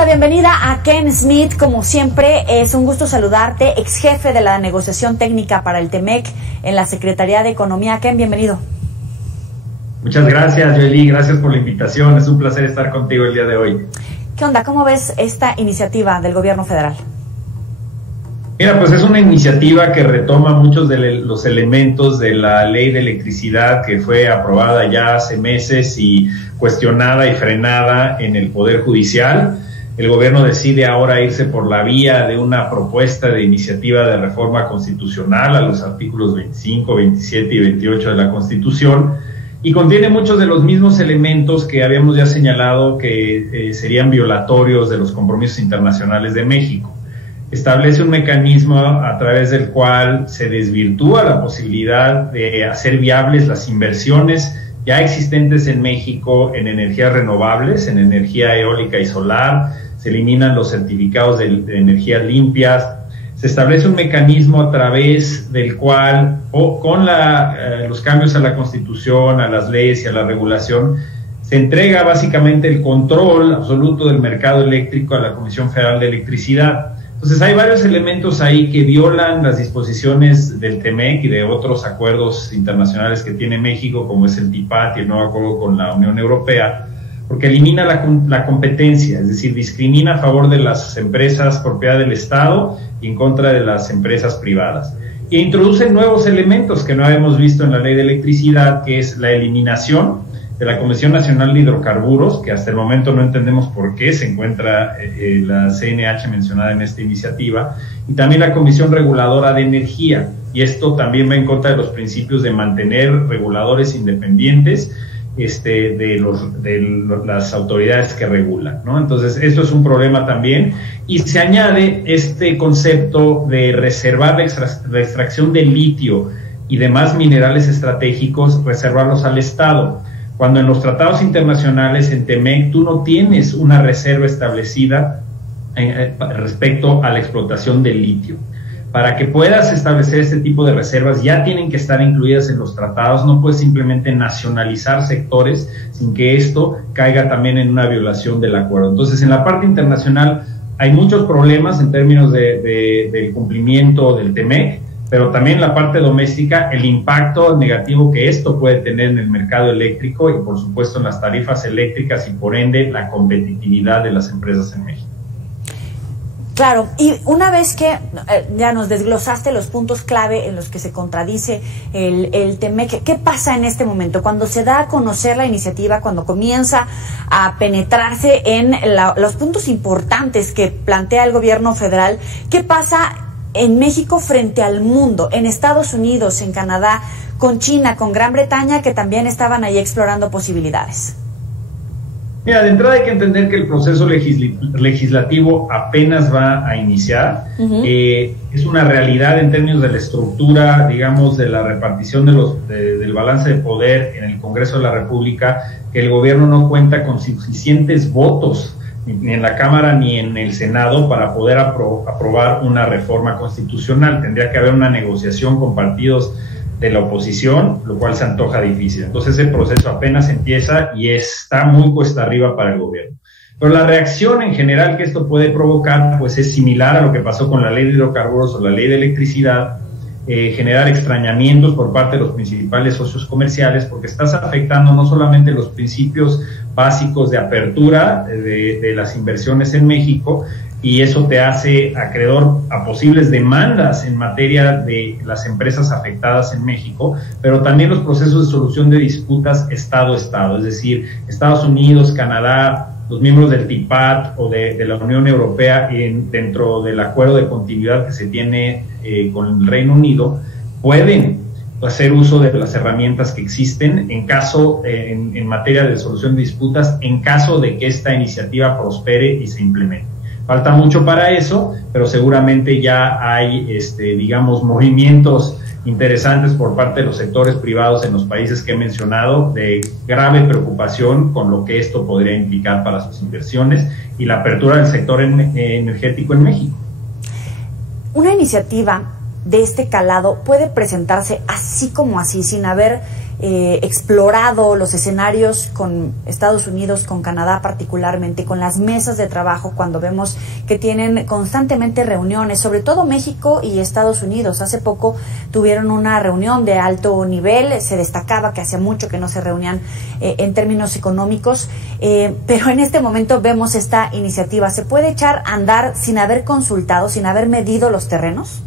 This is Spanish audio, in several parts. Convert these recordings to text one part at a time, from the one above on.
la bienvenida a Ken Smith. Como siempre, es un gusto saludarte, ex jefe de la negociación técnica para el TEMEC en la Secretaría de Economía. Ken, bienvenido. Muchas gracias, Joely, gracias por la invitación. Es un placer estar contigo el día de hoy. ¿Qué onda? ¿Cómo ves esta iniciativa del gobierno federal? Mira, pues es una iniciativa que retoma muchos de los elementos de la ley de electricidad que fue aprobada ya hace meses y cuestionada y frenada en el Poder Judicial. El gobierno decide ahora irse por la vía de una propuesta de iniciativa de reforma constitucional a los artículos 25, 27 y 28 de la Constitución, y contiene muchos de los mismos elementos que habíamos ya señalado que serían violatorios de los compromisos internacionales de México. Establece un mecanismo a través del cual se desvirtúa la posibilidad de hacer viables las inversiones ya existentes en México en energías renovables, en energía eólica y solar. Se eliminan los certificados de energías limpias. Se establece un mecanismo a través del cual, con los cambios a la Constitución, a las leyes y a la regulación, se entrega básicamente el control absoluto del mercado eléctrico a la Comisión Federal de Electricidad. Entonces hay varios elementos ahí que violan las disposiciones del TEMEC y de otros acuerdos internacionales que tiene México, como es el TIPAT y el nuevo acuerdo con la Unión Europea, porque elimina la competencia, es decir, discrimina a favor de las empresas propiedad del Estado y en contra de las empresas privadas. E introduce nuevos elementos que no habíamos visto en la ley de electricidad, que es la eliminación de la Comisión Nacional de Hidrocarburos, que hasta el momento no entendemos por qué se encuentra la CNH mencionada en esta iniciativa, y también la Comisión Reguladora de Energía, y esto también va en contra de los principios de mantener reguladores independientes de las autoridades que regulan, ¿no? Entonces, esto es un problema también, y se añade este concepto de reservar la extracción de litio y demás minerales estratégicos, reservarlos al Estado. Cuando en los tratados internacionales, en TEMEC, tú no tienes una reserva establecida respecto a la explotación del litio. Para que puedas establecer este tipo de reservas, ya tienen que estar incluidas en los tratados. No puedes simplemente nacionalizar sectores sin que esto caiga también en una violación del acuerdo. Entonces, en la parte internacional hay muchos problemas en términos del cumplimiento del TEMEC, pero también en la parte doméstica, el impacto negativo que esto puede tener en el mercado eléctrico y, por supuesto, en las tarifas eléctricas y, por ende, la competitividad de las empresas en México. Claro, y una vez que ya nos desglosaste los puntos clave en los que se contradice el TEMEC, ¿qué pasa en este momento? Cuando se da a conocer la iniciativa, cuando comienza a penetrarse en los puntos importantes que plantea el gobierno federal, ¿qué pasa en México frente al mundo, en Estados Unidos, en Canadá, con China, con Gran Bretaña, que también estaban ahí explorando posibilidades? Mira, de entrada hay que entender que el proceso legislativo apenas va a iniciar. Es una realidad en términos de la estructura, digamos, de la repartición del balance de poder en el Congreso de la República, que el gobierno no cuenta con suficientes votos ni en la Cámara ni en el Senado para poder aprobar una reforma constitucional. Tendría que haber una negociación con partidos de la oposición, lo cual se antoja difícil. Entonces el proceso apenas empieza y está muy cuesta arriba para el gobierno. Pero la reacción en general que esto puede provocar, pues es similar a lo que pasó con la ley de hidrocarburos o la ley de electricidad, generar extrañamientos por parte de los principales socios comerciales, porque estás afectando no solamente los principios básicos de apertura de las inversiones en México, y eso te hace acreedor a posibles demandas en materia de las empresas afectadas en México, pero también los procesos de solución de disputas Estado-Estado, es decir, Estados Unidos, Canadá, los miembros del TIPAT o de la Unión Europea dentro del acuerdo de continuidad que se tiene con el Reino Unido, pueden hacer uso de las herramientas que existen en materia de solución de disputas en caso de que esta iniciativa prospere y se implemente. Falta mucho para eso, pero seguramente ya hay, digamos, movimientos interesantes por parte de los sectores privados en los países que he mencionado, de grave preocupación con lo que esto podría implicar para sus inversiones y la apertura del sector energético en México. Una iniciativa de este calado puede presentarse así como así, sin haber explorado los escenarios con Estados Unidos, con Canadá particularmente, con las mesas de trabajo, cuando vemos que tienen constantemente reuniones, sobre todo México y Estados Unidos? Hace poco tuvieron una reunión de alto nivel, se destacaba que hacía mucho que no se reunían en términos económicos, pero en este momento vemos esta iniciativa. ¿Se puede echar a andar sin haber consultado, sin haber medido los terrenos?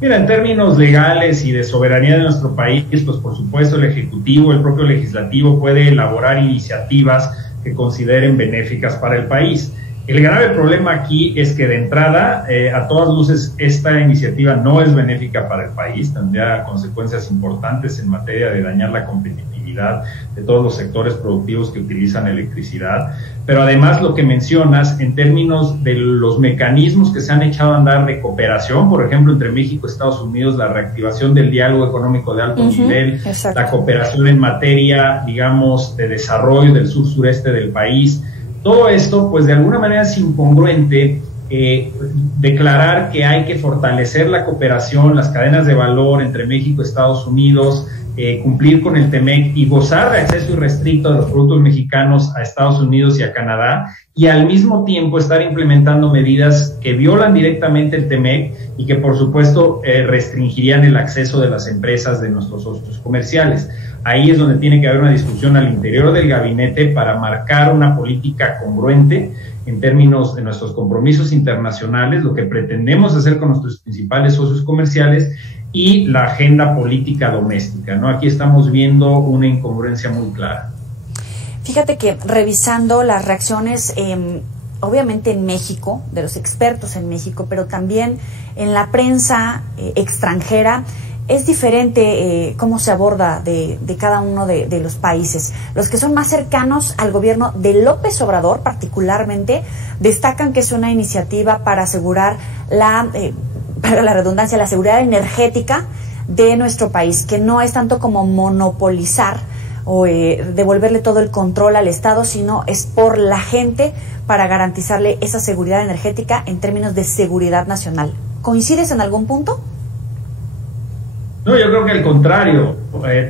Mira, en términos legales y de soberanía de nuestro país, pues por supuesto el Ejecutivo, el propio Legislativo puede elaborar iniciativas que consideren benéficas para el país. El grave problema aquí es que de entrada, a todas luces, esta iniciativa no es benéfica para el país, tendría consecuencias importantes en materia de dañar la competitividad de todos los sectores productivos que utilizan electricidad, pero además lo que mencionas en términos de los mecanismos que se han echado a andar de cooperación, por ejemplo, entre México y Estados Unidos, la reactivación del diálogo económico de alto nivel, exacto, la cooperación en materia, digamos, de desarrollo del sur-sureste del país. Todo esto, pues de alguna manera es incongruente declarar que hay que fortalecer la cooperación, las cadenas de valor entre México y Estados Unidos, cumplir con el TEMEC y gozar de acceso irrestricto de los productos mexicanos a Estados Unidos y a Canadá, y al mismo tiempo estar implementando medidas que violan directamente el TEMEC y que por supuesto restringirían el acceso de las empresas de nuestros socios comerciales. Ahí es donde tiene que haber una discusión al interior del gabinete para marcar una política congruente en términos de nuestros compromisos internacionales, lo que pretendemos hacer con nuestros principales socios comerciales y la agenda política doméstica, ¿no? Aquí estamos viendo una incongruencia muy clara. Fíjate que revisando las reacciones, obviamente en México, de los expertos en México, pero también en la prensa extranjera, es diferente cómo se aborda de cada uno de los países. Los que son más cercanos al gobierno de López Obrador, particularmente, destacan que es una iniciativa para asegurar para la redundancia, la seguridad energética de nuestro país, que no es tanto como monopolizar o devolverle todo el control al Estado, sino es por la gente para garantizarle esa seguridad energética en términos de seguridad nacional. ¿Coincides en algún punto? No, yo creo que al contrario,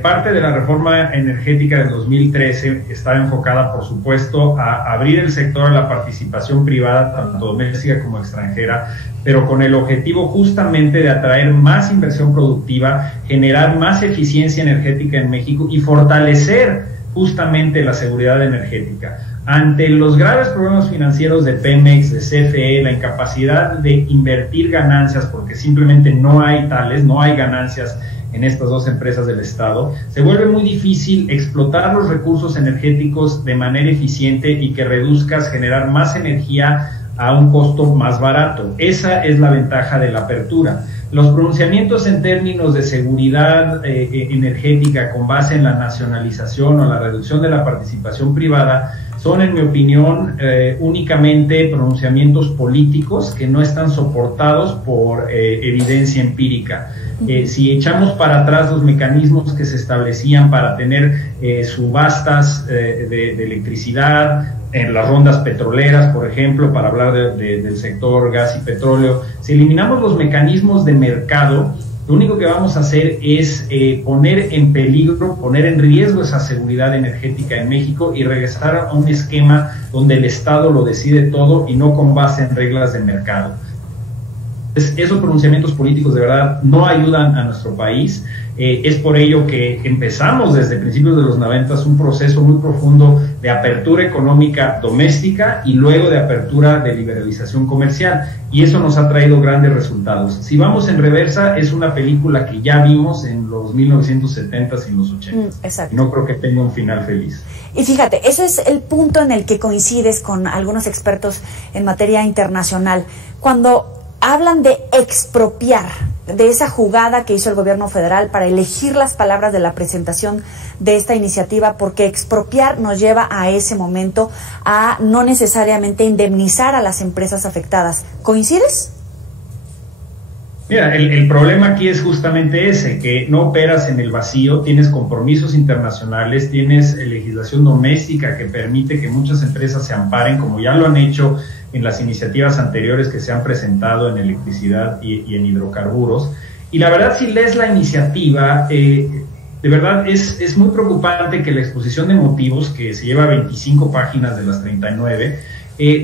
parte de la reforma energética del 2013 estaba enfocada, por supuesto, a abrir el sector a la participación privada, tanto doméstica como extranjera, pero con el objetivo justamente de atraer más inversión productiva, generar más eficiencia energética en México y fortalecer justamente la seguridad energética. Ante los graves problemas financieros de Pemex, de CFE, la incapacidad de invertir ganancias, porque simplemente no hay ganancias en estas dos empresas del Estado, se vuelve muy difícil explotar los recursos energéticos de manera eficiente y que reduzcas generar más energía a un costo más barato. Esa es la ventaja de la apertura. Los pronunciamientos en términos de seguridad energética con base en la nacionalización o la reducción de la participación privada son, en mi opinión, únicamente pronunciamientos políticos que no están soportados por evidencia empírica. Si echamos para atrás los mecanismos que se establecían para tener subastas de electricidad en las rondas petroleras, por ejemplo, para hablar del sector gas y petróleo, si eliminamos los mecanismos de mercado, lo único que vamos a hacer es poner en peligro, poner en riesgo esa seguridad energética en México y regresar a un esquema donde el Estado lo decide todo y no con base en reglas de mercado. Esos pronunciamientos políticos de verdad no ayudan a nuestro país. Es por ello que empezamos desde principios de los 90 un proceso muy profundo de apertura económica doméstica y luego de apertura de liberalización comercial, y eso nos ha traído grandes resultados. Si vamos en reversa, es una película que ya vimos en los 1970s y los 80s. Exacto. No creo que tenga un final feliz. Y fíjate, eso es el punto en el que coincides con algunos expertos en materia internacional. Cuando hablan de expropiar, de esa jugada que hizo el gobierno federal para elegir las palabras de la presentación de esta iniciativa, porque expropiar nos lleva a ese momento a no necesariamente indemnizar a las empresas afectadas. ¿Coincides? Mira, el problema aquí es justamente ese, que no operas en el vacío, tienes compromisos internacionales, tienes legislación doméstica que permite que muchas empresas se amparen, como ya lo han hecho en las iniciativas anteriores que se han presentado en electricidad y en hidrocarburos. Y la verdad, si lees la iniciativa, de verdad es muy preocupante que la exposición de motivos, que se lleva 25 páginas de las 39,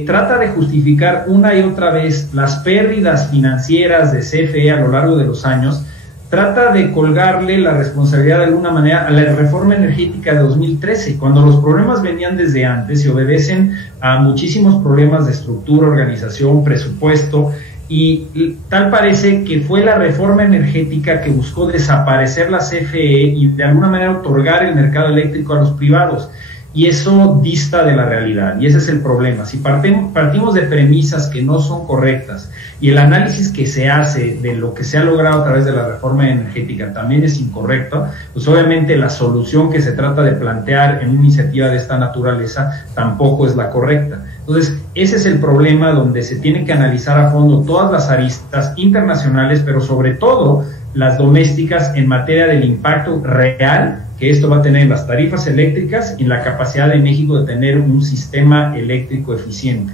trata de justificar una y otra vez las pérdidas financieras de CFE a lo largo de los años, trata de colgarle la responsabilidad de alguna manera a la reforma energética de 2013, cuando los problemas venían desde antes y obedecen a muchísimos problemas de estructura, organización, presupuesto, y tal parece que fue la reforma energética que buscó desaparecer la CFE y de alguna manera otorgar el mercado eléctrico a los privados. Y eso dista de la realidad, y ese es el problema. Si partimos de premisas que no son correctas y el análisis que se hace de lo que se ha logrado a través de la reforma energética también es incorrecto, pues obviamente la solución que se trata de plantear en una iniciativa de esta naturaleza tampoco es la correcta. Entonces, ese es el problema donde se tiene que analizar a fondo todas las aristas internacionales, pero sobre todo las domésticas en materia del impacto real que esto va a tener en las tarifas eléctricas y en la capacidad de México de tener un sistema eléctrico eficiente.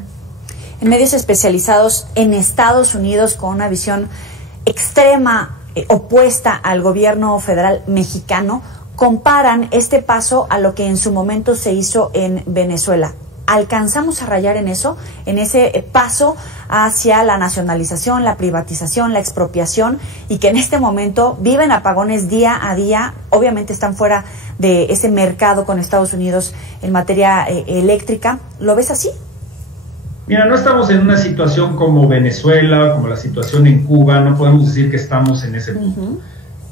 En medios especializados en Estados Unidos, con una visión extrema, opuesta al gobierno federal mexicano, comparan este paso a lo que en su momento se hizo en Venezuela. ¿Alcanzamos a rayar en eso, en ese paso hacia la nacionalización, la privatización, la expropiación, y que en este momento viven apagones día a día? Obviamente están fuera de ese mercado con Estados Unidos en materia eléctrica. ¿Lo ves así? Mira, no estamos en una situación como Venezuela, como la situación en Cuba, no podemos decir que estamos en ese punto.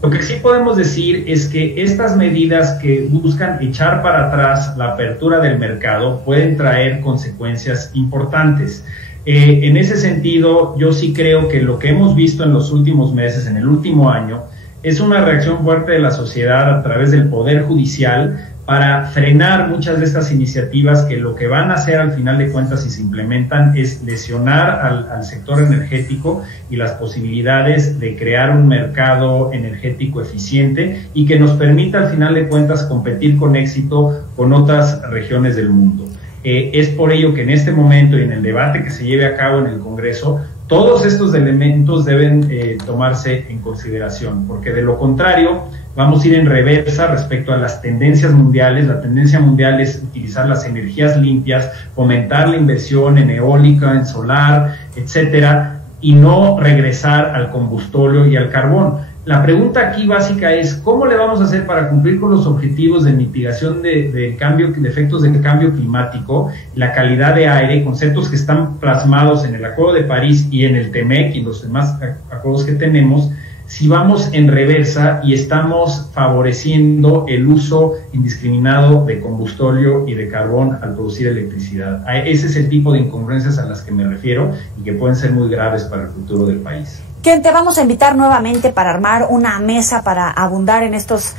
Lo que sí podemos decir es que estas medidas que buscan echar para atrás la apertura del mercado pueden traer consecuencias importantes. En ese sentido, yo sí creo que lo que hemos visto en los últimos meses, en el último año, es una reacción fuerte de la sociedad a través del Poder Judicial para frenar muchas de estas iniciativas que lo que van a hacer al final de cuentas, si se implementan, es lesionar al sector energético y las posibilidades de crear un mercado energético eficiente y que nos permita al final de cuentas competir con éxito con otras regiones del mundo. Es por ello que en este momento y en el debate que se lleve a cabo en el Congreso, todos estos elementos deben tomarse en consideración, porque de lo contrario vamos a ir en reversa respecto a las tendencias mundiales. La tendencia mundial es utilizar las energías limpias, fomentar la inversión en eólica, en solar, etcétera, y no regresar al combustible y al carbón. La pregunta aquí básica es, ¿cómo le vamos a hacer para cumplir con los objetivos de mitigación de efectos del cambio climático, la calidad de aire, conceptos que están plasmados en el Acuerdo de París y en el TEMEC y los demás acuerdos que tenemos, si vamos en reversa y estamos favoreciendo el uso indiscriminado de combustóleo y de carbón al producir electricidad? Ese es el tipo de incongruencias a las que me refiero y que pueden ser muy graves para el futuro del país. Ken, te vamos a invitar nuevamente para armar una mesa para abundar en estas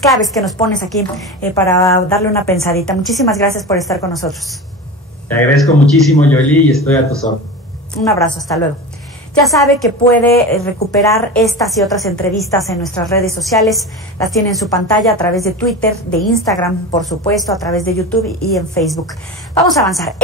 claves que nos pones aquí, para darle una pensadita. Muchísimas gracias por estar con nosotros. Te agradezco muchísimo, Yoli, y estoy a tus órdenes. Un abrazo, hasta luego. Ya sabe que puede recuperar estas y otras entrevistas en nuestras redes sociales. Las tiene en su pantalla a través de Twitter, de Instagram, por supuesto, a través de YouTube y en Facebook. Vamos a avanzar.